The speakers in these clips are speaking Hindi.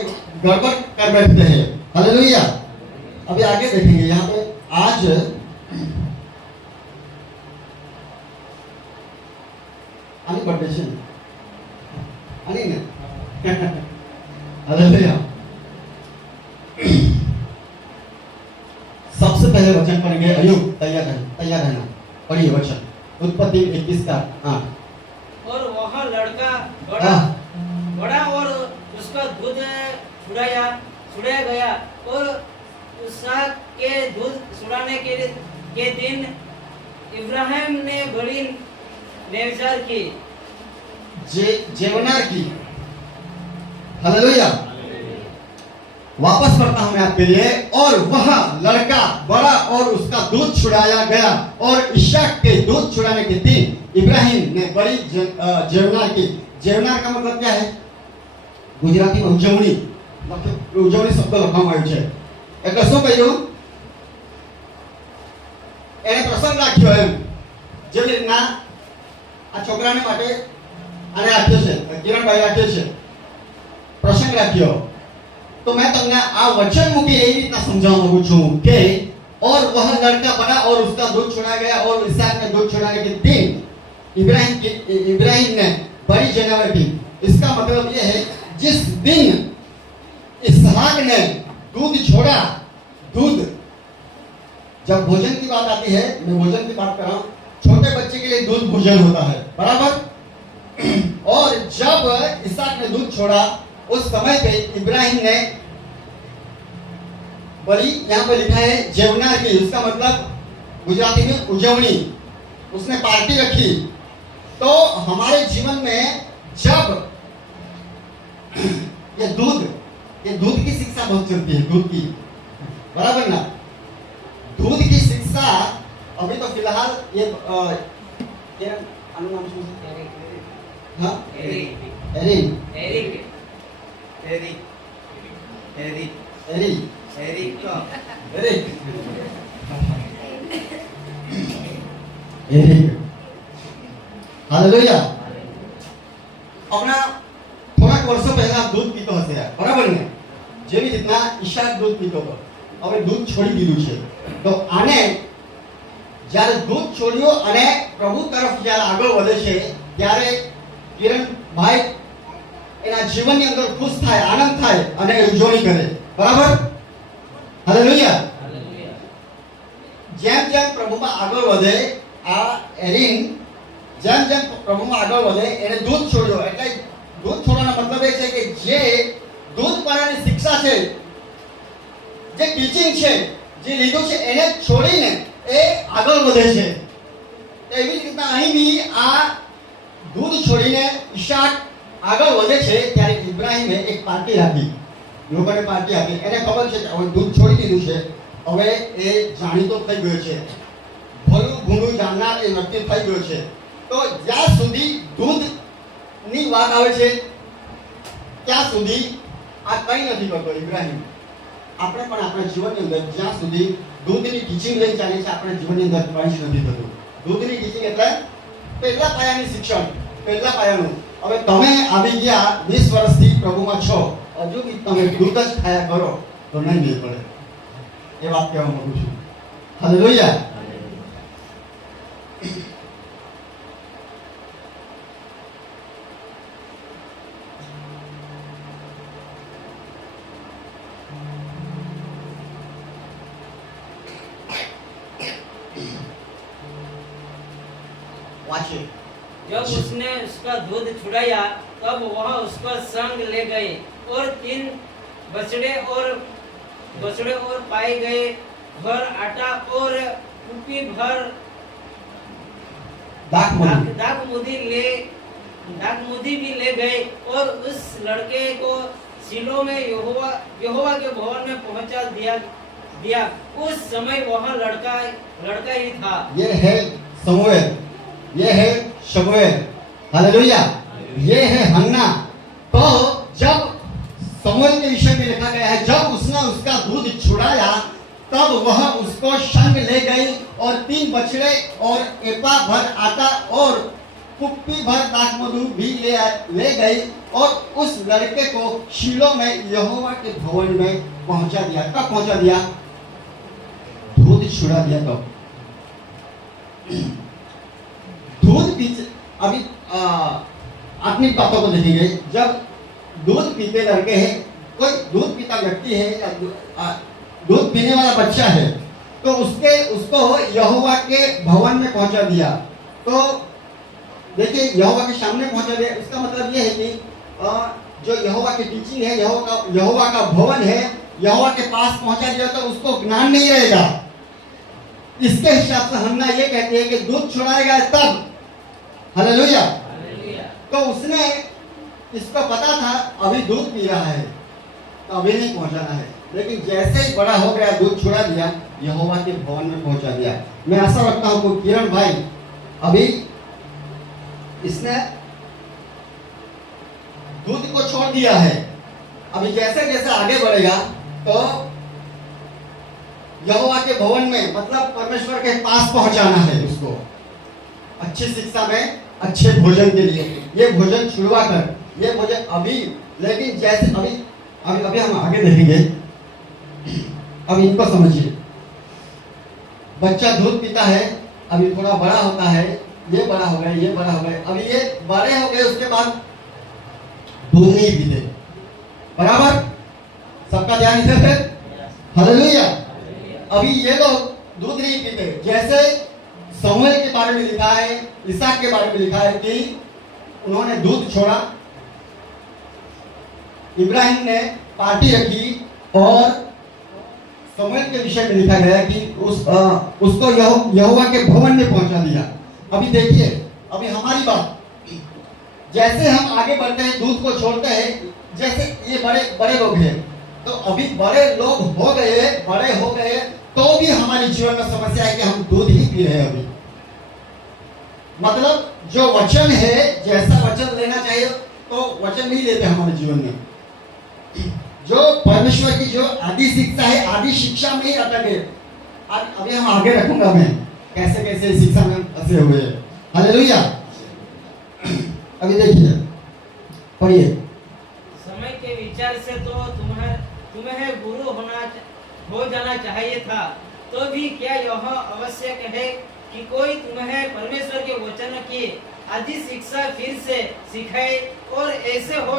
के गड़बड़ कर बैठते हैं। हालेलुया। अभी आगे देखेंगे यहाँ पे आज आणि बर्थडे છે आणि ને हालेलुया। सबसे पहले वचन पढ़ेंगे। अयुब तैयार रहना। पढ़िए वचन उत्पत्ति 21 का 8। और वह लड़का बड़ा और उसका दूध छुड़ाया गया और इसहाक के दूध छुड़ाने के दिन इब्राहिम ने बड़ी व्यभिचार की जेवनार की। हालेलुया। वापस पढ़ता हूं मैं आपके लिए। और वह लड़का बड़ा और उसका दूध छुड़ाया गया और इसहाक के दूध छुड़ाने के दिन इब्राहिम ने बड़ी जेवनार की। जेवनार का मतलब क्या है? गुजराती में उजवणी शब्द લખવામાં આવ્યો છે। એટલે શું કહ્યું? એને પ્રસંગ રાખ્યો એમ જેવી રીતના આ છોકરાને માટે આને રાખ્યો છે, કિરણભાઈ રાખ્યો છે, પ્રસંગ રાખ્યો। तो मैं तुमने आ वचन मुकी यही रीतना समझावा मांगू छू के और वह लड़का बड़ा और उसका दूध छुड़ा गया और इसहाक ने दूध छुड़ाने के दिन इब्राहिम ने बड़ी जानवर की। इसका मतलब यह है जिस दिन इसहाक ने दूध छोड़ा, दूध, जब भोजन की बात आती है, मैं भोजन की बात कर रहा हूं, छोटे बच्चे के लिए दूध भोजन होता है, बराबर। और जब इसहाक ने दूध छोड़ा उस समय पे इब्राहिम ने बड़ी, यहाँ पे लिखा है जेवनार की, उसका मतलब गुजराती में उजवणी, उसने पार्टी रखी। तो हमारे जीवन में जब ये दूध की शिक्षा बहुत चलती है, दूध की, बराबर ना? दूध की शिक्षा अभी तो फिलहाल ये हालेलुया। अपना થોડાક વર્ષો પહેલા દૂધ પીતો હશે, બરાબર ને? જેવી રીતના ઈશાક દૂધ પીતો હતો, હવે દૂધ છોડી દીધું છે। તો આને જ્યારે દૂધ છોડ્યો અને પ્રભુ તરફ જ્યારે આગળ વધે છે ત્યારે કિરણ ભાઈ એના જીવનની અંદર ખુશ થાય, આનંદ થાય અને ઉજવણી કરે, બરાબર? હાલેલુયા। જેમ જેમ પ્રભુમાં આગળ વધે આ એરિન જેમ જેમ પ્રભુમાં આગળ વધે એને દૂધ છોડ્યો। એટલે दूध छोड़વાનો मतलब એ છે કે જે दूध પાયાની શિક્ષા છે, જે ટીચિંગ છે, જે લીધું છે એને છોડીને એ આગળ વધે છે। એવી જ રીતના અહીં બી આ दूध છોડીને ઈશાક આગળ વધે છે ત્યારે ઇબ્રાહિમે એક પાર્ટી રાખી, લોકોને પાર્ટી આપી। એને ખબર છે કે હવે दूध છોડી દીધું છે, હવે એ જાણીતો થઈ ગયો છે, ભલું ભૂંડું જાણનાર એ વ્યક્તિ થઈ ગયો છે। તો જ્યાં સુધી दूध ની વાત આવે છે ત્યાં સુધી આ કંઈ નથી કરતો ઇબ્રાહિમ। આપણે પણ આપણા જીવનની અંદર જ્યાં સુધી દૂધની ટીચિંગ લઈને ચાલે છે આપણા જીવનની અંદર કંઈ જ નથી થતું। દૂધની ટીચિંગ એટલે પહેલા પાયાની શિક્ષણ, પહેલા પાયાનું। હવે તમે આવી ગયા 20 વર્ષથી પ્રભુમાં છો, હજુ બી તમે દૂધ જ ખાયા કરો તો નહીં મેળ પડે, એ વાત કહેવા માંગુ છું। હાલેલુયા। जब उसने उसका दूध छुड़ाया तब वह उसका संग ले गए और 3 बछड़े और पाए गए भर आटा और कुपी भर दाखमुदी भी ले गए और उस लड़के को शिलो में यहोवा के भवन में पहुंचा दिया। उस समय वह लड़का ही था। ये है समूएल, ये है शमूएल। हालेलुया। ये है हन्ना। तो जब समूएल के विषय में लिखा गया है जब उसने उसका दूध छुड़ाया तब वह उसको संग ले गई और 3 बछड़े और एपा भर आटा और कुप्पी भर दाखमधु भी ले गई और उस लड़के को शीलो में यहोवा के भवन में पहुंचा दिया। कब पहुंचा दिया? दूध छुड़ा दिया। तो दूध पीछे अभी आत्मिक बातों को देखेंगे। जब दूध पीते लड़के हैं, कोई दूध पीता व्यक्ति है या दूध पीने वाला बच्चा है, तो उसको यहोवा के भवन में पहुंचा दिया। तो देखिए, यहोवा के सामने पहुंचा दिया, इसका मतलब यह है कि जो यहोवा की टीचिंग है, यहोवा का भवन है, यहोवा के पास पहुंचा दिया तो उसको ज्ञान नहीं रहेगा। इसके हिसाब से हन्ना ये कहती है कि दूध छुड़ाएगा तब। हालेलुया। तो उसने, इसको पता था अभी दूध पी रहा है तो अभी नहीं पहुंचाना है, लेकिन जैसे ही बड़ा हो गया दूध छुड़ा दिया, यहोवा के भवन में पहुंचा दिया। मैं आशा रखता हूं कि किरण भाई अभी इसने दूध को छोड़ दिया है। अभी जैसे जैसे आगे बढ़ेगा तो यहोवा के भवन में, मतलब परमेश्वर के पास पहुंचाना है उसको, अच्छी शिक्षा में, अच्छे भोजन के लिए। ये भोजन छुड़वा कर, ये भोजन अभी, लेकिन जैसे अभी हम आगे देखेंगे। अब इनको समझिए, बच्चा दूध पीता है, अभी थोड़ा बड़ा होता है, ये बड़ा हो गए, ये बड़ा हो गए, अभी ये बड़े हो गए, उसके बाद दूध नहीं पीते। बराबर? सबका ध्यान इधर है। हालेलुया। अभी ये लोग दूध नहीं पीते। जैसे समूएल के बारे में लिखा है, इसहाक के बारे में लिखा है कि उन्होंने दूध छोड़ा, इब्राहिम ने पार्टी रखी, और समूएल के विषय में लिखा गया कि उसको यहोवा के भवन में पहुंचा दिया। अभी देखिए, अभी हमारी बात, जैसे हम आगे बढ़ते हैं, दूध को छोड़ते हैं, जैसे ये बड़े लोग हैं, तो अभी बड़े लोग हो गए तो भी हमारे जीवन में समस्या है कि हम दूध ही पी रहे हैं अभी। मतलब जो वचन है, जैसा वचन लेना चाहिए तो वचन नहीं लेते हमारे जीवन में। जो परमेश्वर की जो आदि शिक्षा है, आदि शिक्षा में ही अटके। अभी हम आगे रखूंगा मैं कैसे कैसे शिक्षा में फंसे हुए। हालेलुया। अभी देखिए, पढ़िए। समय के विचार से तो तुम्हें गुरु हो जाना चाहिए था, तो भी क्या यह आवश्यक है कि कोई तुम्हें परमेश्वर के वचन की आदि शिक्षा फिर से सिखाए, और ऐसे हो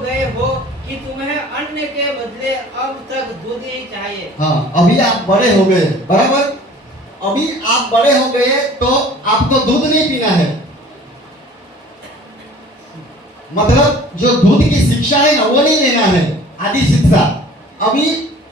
गए हो कि तुम्हें अन्य के बदले अब तक दूध ही चाहिए। हाँ, अभी आप बड़े हो गए। बराबर? अभी आप बड़े हो गए तो आपको दूध नहीं पीना है। मतलब जो दूध की शिक्षा है ना, वो नहीं लेना है, आदि शिक्षा। अभी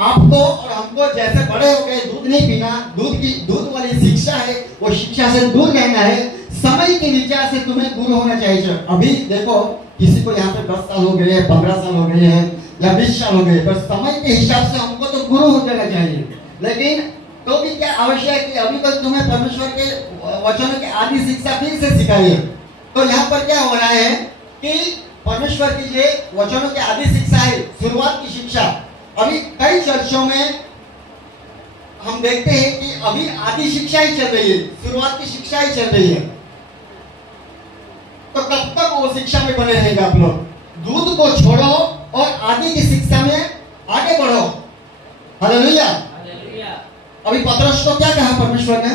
आपको और हमको जैसे बड़े हो गए, दूध नहीं पीना, दूध वाली शिक्षा है, वो शिक्षा से दूर रहना है। समय के विचार से तुम्हें गुरु होना चाहिए। अभी देखो, किसी को यहाँ पे 10 साल हो गए हैं, 15 साल हो गए हैं, या 20 साल हो गए, पर समय के हिसाब से हमको तो गुरु हो जाना चाहिए। लेकिन तो भी क्या आवश्यक है कि अभी तक तुम्हें परमेश्वर के वचनों की आदि शिक्षा फिर से सिखाइए। तो यहाँ पर क्या हो रहा है कि परमेश्वर की जो वचनों की आदि शिक्षा है, शुरुआत की शिक्षा, अभी कई चर्चों में हम देखते हैं कि अभी आदि शिक्षा ही चल रही है, शुरुआत की शिक्षा ही चल रही है। तो कब तक वो शिक्षा में बने रहेंगे आप लोग? दूध को छोड़ो और आदि की शिक्षा में आगे बढ़ो। हालेलुया। अभी पतरस को क्या कहा परमेश्वर ने?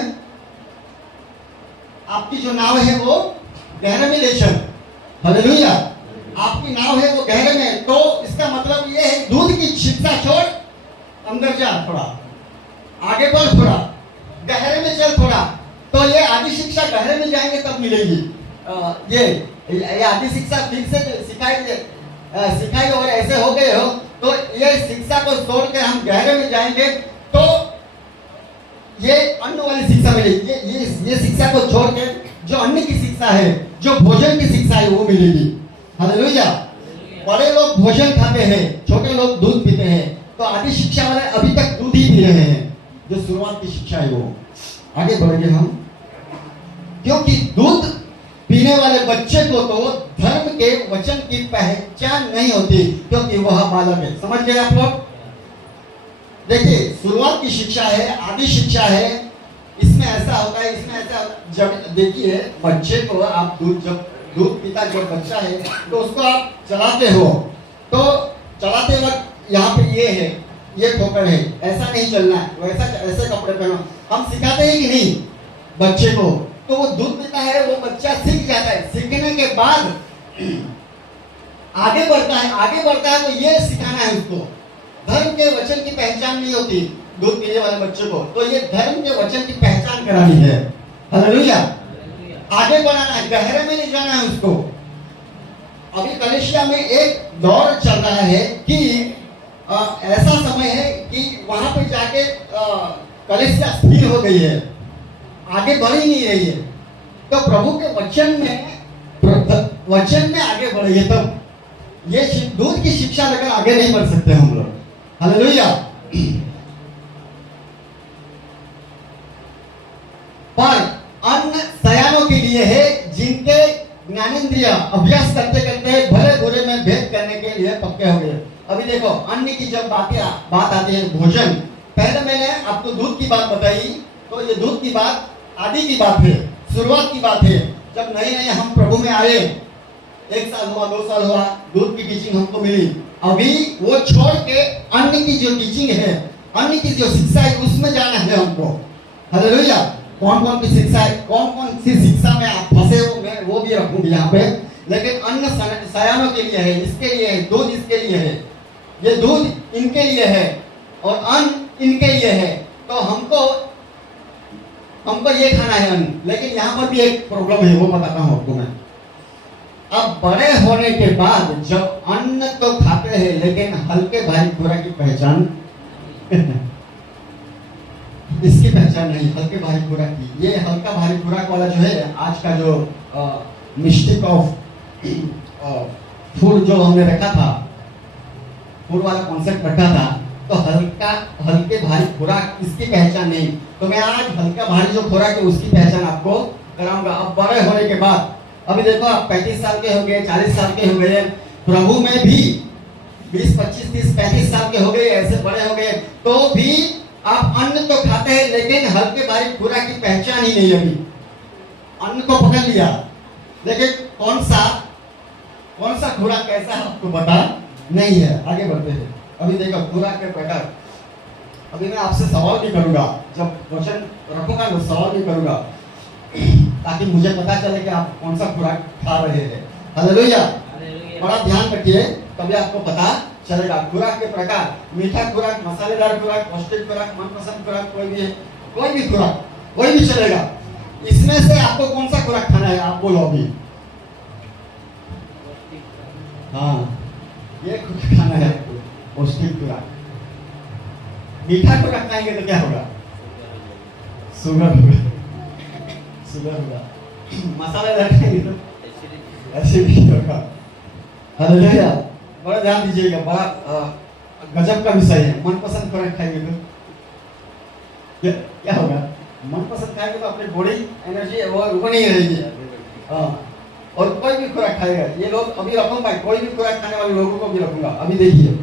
आपकी जो नाव है वो गहरे में ले चल। हालेलुया। आपकी नाव है वो गहरे में, तो इसका मतलब ये है दूध की शिक्षा छोड़, अंदर जा, थोड़ा आगे बढ़, थोड़ा गहरे में चल थोड़ा। तो ये आदि शिक्षा गहरे में जाएंगे तब मिलेगी। ये आदि शिक्षा फिर से सिखाई और ऐसे हो गए हो, तो ये शिक्षा को छोड़ के हम गहरे में जाएंगे तो ये अन्य वाली शिक्षा मिलेगी। ये शिक्षा को छोड़ के जो अन्य की शिक्षा है, जो भोजन की शिक्षा है, वो मिलेगी। हालेलुया। बड़े लोग भोजन खाते हैं, छोटे लोग दूध पीते हैं। तो आदि शिक्षा वाले अभी तक दूध ही पी रहे हैं, जो शुरुआत की शिक्षा है वो। आगे बढ़ेंगे हम, क्योंकि दूध पीने वाले बच्चे को तो धर्म के वचन की पहचान नहीं होती, क्योंकि वह बालक है। समझ गए आप लोग? देखिए, शुरुआत की शिक्षा है, आदि शिक्षा है, इसमें ऐसा होता है, इसमें ऐसा होता है। जब देखिए बच्चे को आप जब दूध पीता जब बच्चा है तो उसको आप चलाते हो, तो चलाते वक्त यहाँ पे ये है, ये ठोकर है, ऐसा नहीं चलना है, वैसा ऐसे कपड़े पहनो। हम सिखाते हैं कि नहीं बच्चे को, तो वो दूध पीता है, वो बच्चा सीख जाता है। सीखने के बाद आगे बढ़ता है तो ये सिखाना है उसको। धर्म के वचन की पहचान नहीं होती दूध पीने वाले बच्चे को, तो ये धर्म के वचन की पहचान करानी है। हालेलुया। आगे बढ़ाना है, गहरे में ले जाना है उसको। अभी कलेशिया में एक दौर चल रहा है कि ऐसा समय है कि वहां पे जाके कलेशिया स्थिर हो गई है, आगे बढ़ ही नहीं रही है। तो प्रभु के वचन में आगे बढ़िए, तब ये दूध की शिक्षा लेकर आगे नहीं बढ़ सकते हम लोग। हालेलुया। पर अन्न सयानों के लिए है, जिनके ज्ञानेंद्रिय अभ्यास करते करते भले बुरे में भेद करने के लिए पक्के हो गए। अभी देखो अन्न की जब बात आती है, भोजन, पहले मैंने आपको दूध की बात बताई, तो ये दूध की बात आदि की बात है, शुरुआत की बात है। जब नए नए हम प्रभु में आए, 1 साल हुआ, 2 साल हुआ, दूध की टीचिंग हमको मिली। अभी वो छोड़ के अन्न की जो टीचिंग है, अन्न की जो शिक्षा है, उसमें जाना है हमको। हालेलुया। कौन कौन की शिक्षा है, कौन कौन सी शिक्षा में आप फंसे हो, मैं वो भी रखूंगी यहाँ पे। लेकिन अन्न सयानों के लिए है, इसके लिए है, दूध इसके लिए है, ये दूध इनके लिए है और अन्न इनके लिए है। तो हमको ये खाना है अन्न। लेकिन यहाँ पर भी एक प्रॉब्लम है, वो बताता हूँ आपको मैं। अब बड़े होने के बाद जब अन्न तो खाते हैं, लेकिन हल्के भारी खुराक की पहचान इसकी पहचान नहीं, हल्के भारी खुराक की। ये हल्का भारी खुराक वाला जो है, आज का जो मिस्टिक ऑफ फूड जो हमने रखा था, फूड वाला कॉन्सेप्ट रखा था, तो हल्के भारी खुराक इसकी पहचान नहीं। तो मैं आज हल्का भारी जो खुराक है उसकी पहचान आपको कराऊंगा। अब बड़े होने के बाद, अभी देखो आप 35 साल के हो गए, 40 साल के हो गए, प्रभु में भी 20, 25, 30, 35 साल के हो गए, ऐसे बड़े हो गए, तो भी आप अन्न तो खाते हैं, लेकिन हल्के भारी खुराक की पहचान ही नहीं। अभी अन्न को पकड़ लिया, लेकिन कौन सा खुराक कैसा है आपको पता नहीं है। आगे बढ़ते हैं। अभी देखो खुराक के प्रकार। अभी मैं आपसे सवाल भी करूंगा, जब क्वेश्चन रखूंगा तो सवाल भी करूंगा, ताकि मुझे पता चले कि आप कौन सा खुराक खा रहे हैं। हालेलुया। बड़ा ध्यान रखिए, तभी आपको पता चलेगा। खुराक के प्रकार, मीठा खुराक, मसालेदार खुराक, पौष्टिक खुराक, मनपसंद खुराक, कोई भी खुराक, कोई भी चलेगा। इसमें से आपको कौन सा खुराक खाना है, आप बोलो अभी। हाँ, ये खुराक खाना है आपको, पौष्टिक खुराक। मीठा खुराक खाएंगे तो क्या होगा? शुगर होगा। मसालेदार खाएंगे तो एसिडिटी होगा। हालेलुया। बड़ा ध्यान दीजिएगा, बड़ा गजब का विषय है। मनपसंद खुराक खाएंगे तो क्या होगा? मनपसंद खाएंगे तो अपनी बॉडी एनर्जी वो नहीं रहेगी। हाँ, और कोई भी खुराक खाएगा, ये लोग अभी रखूंगा, कोई भी खुराक खाने वाले लोगों को भी रखूंगा। अभी देखिए